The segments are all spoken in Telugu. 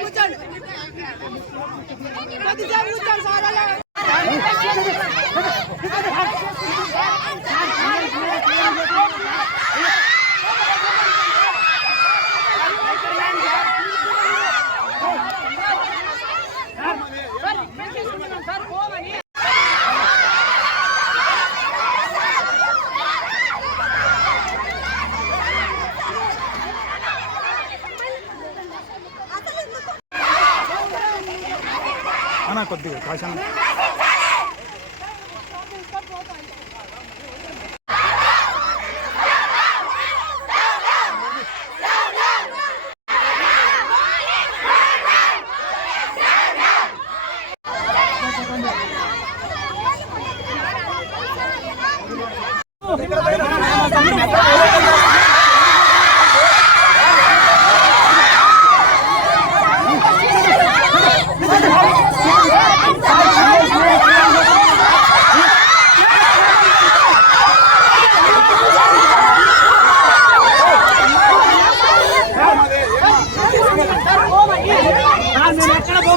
కూర్చోండి సార్ అన్న కొద్దిగా కాశాన వాంటెడ్గా ఎవరు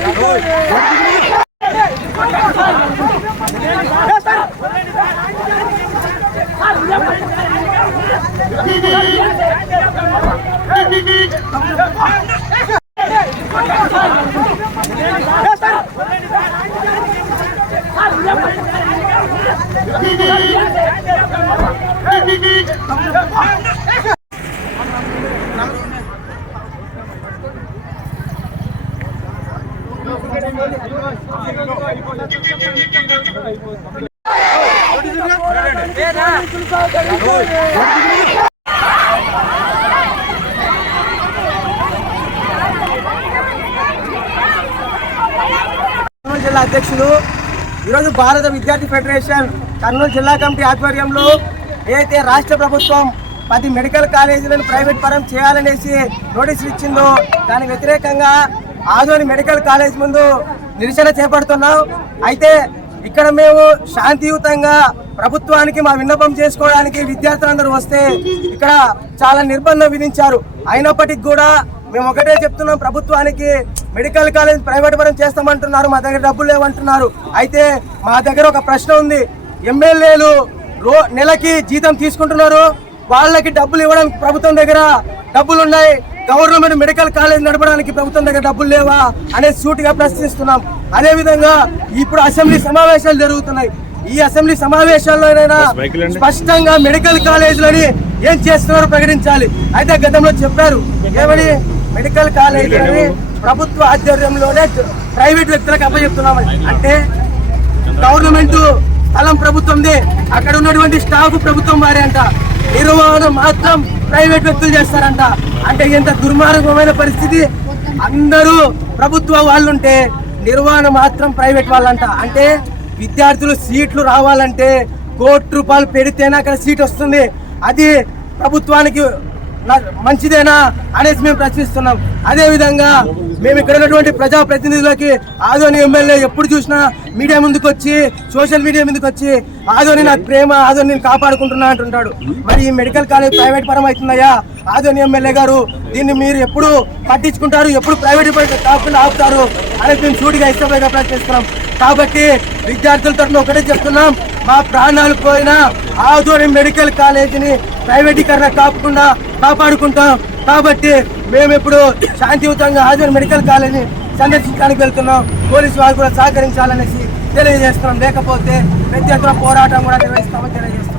ఇష్యూ కర్నూలు జిల్లా అధ్యక్షులు ఈరోజు భారత విద్యార్థి ఫెడరేషన్ కర్నూలు జిల్లా కమిటీ ఆధ్వర్యంలో ఏదైతే రాష్ట్ర ప్రభుత్వం పది మెడికల్ కాలేజీలను ప్రైవేట్ పరం చేయాలనేసి నోటీసులు ఇచ్చిందో దాని వ్యతిరేకంగా ఆదోని మెడికల్ కాలేజ్ ముందు నిరసన చేపడుతున్నాం. అయితే ఇక్కడ మేము శాంతియుతంగా ప్రభుత్వానికి మా విన్నపం చేసుకోవడానికి విద్యార్థులందరూ వస్తే ఇక్కడ చాలా నిర్బంధం విధించారు. అయినప్పటికీ కూడా మేము ఒకటే చెప్తున్నాం ప్రభుత్వానికి మెడికల్ కాలేజ్ ప్రైవేట్ పరం చేస్తామంటున్నారు మా దగ్గర డబ్బులు లేవంటున్నారు. అయితే మా దగ్గర ఒక ప్రశ్న ఉంది. ఎమ్మెల్యేలు రో నెలకి జీతం తీసుకుంటున్నారు. వాళ్ళకి డబ్బులు ఇవ్వడానికి ప్రభుత్వం దగ్గర డబ్బులు ఉన్నాయి గవర్నమెంట్ మెడికల్ కాలేజ్ నడపడానికి ప్రభుత్వం దగ్గర డబ్బులు లేవా అనే సూటిగా ప్రశ్నిస్తున్నాం. అదే విధంగా ఇప్పుడు అసెంబ్లీ సమావేశాలు జరుగుతున్నాయి. ఈ అసెంబ్లీ సమావేశాల్లోనైనా స్పష్టంగా మెడికల్ కాలేజీలని ఏం చేస్తున్నారో ప్రకటించాలి. అయితే గతంలో చెప్పారు. ఏమని? మెడికల్ కాలేజీలని ప్రభుత్వ ఆధ్వర్యంలోనే ప్రైవేట్ వ్యక్తులకు అప్పచెప్తున్నామని. అంటే గవర్నమెంట్ స్థలం ప్రభుత్వందే. అక్కడ ఉన్నటువంటి స్టాఫ్ ప్రభుత్వం వారే అంట. నిర్వహణ మాత్రం ప్రైవేట్ వ్యక్తులు చేస్తారంట. అంటే ఎంత దుర్మార్గమైన పరిస్థితి అందరూ ప్రభుత్వ వాళ్ళుంటే నిర్వహణ మాత్రం ప్రైవేట్ వాళ్ళంట. అంటే విద్యార్థులు సీట్లు రావాలంటే కోటి రూపాయలు పెడితేనే అక్కడ సీట్ వస్తుంది. అది ప్రభుత్వానికి మంచిదేనా అనేసి మేము ప్రశ్నిస్తున్నాం. అదేవిధంగా మేము ఇక్కడ ఉన్నటువంటి ప్రజా ప్రతినిధులకి ఆదోని ఎమ్మెల్యే ఎప్పుడు చూసినా మీడియా ముందుకు వచ్చి సోషల్ మీడియా ముందుకు వచ్చి ఆదోని నాకు ప్రేమ ఆదోని నేను కాపాడుకుంటున్నా అంటుంటాడు. మరి ఈ మెడికల్ కాలేజ్ ప్రైవేట్ పరం అవుతుందయ్యా? ఆదోని ఎమ్మెల్యే గారు దీన్ని మీరు ఎప్పుడు పట్టించుకుంటారు? ఎప్పుడు ప్రైవేట్ కాకుండా ఆపుతారు? అనేది మేము సూటిగా ఇష్టపడిగా ప్రయత్నిస్తున్నాం కాబట్టి విద్యార్థుల తరఫున ఒకటే చెప్తున్నాం మా ప్రాణాలు పోయినా ఆదోని మెడికల్ కాలేజీని ప్రైవేటీకరణ కాకుండా కాపాడుకుంటాం. కాబట్టి మేము ఇప్పుడు శాంతియుతంగా హాజరు మెడికల్ కాలేజీని సందర్శించడానికి వెళ్తున్నాం. పోలీసు వారు కూడా సహకరించాలనేసి తెలియజేస్తున్నాం. లేకపోతే పెద్ద ఎత్తున పోరాటం కూడా నిర్వహిస్తామని తెలియజేస్తున్నాం.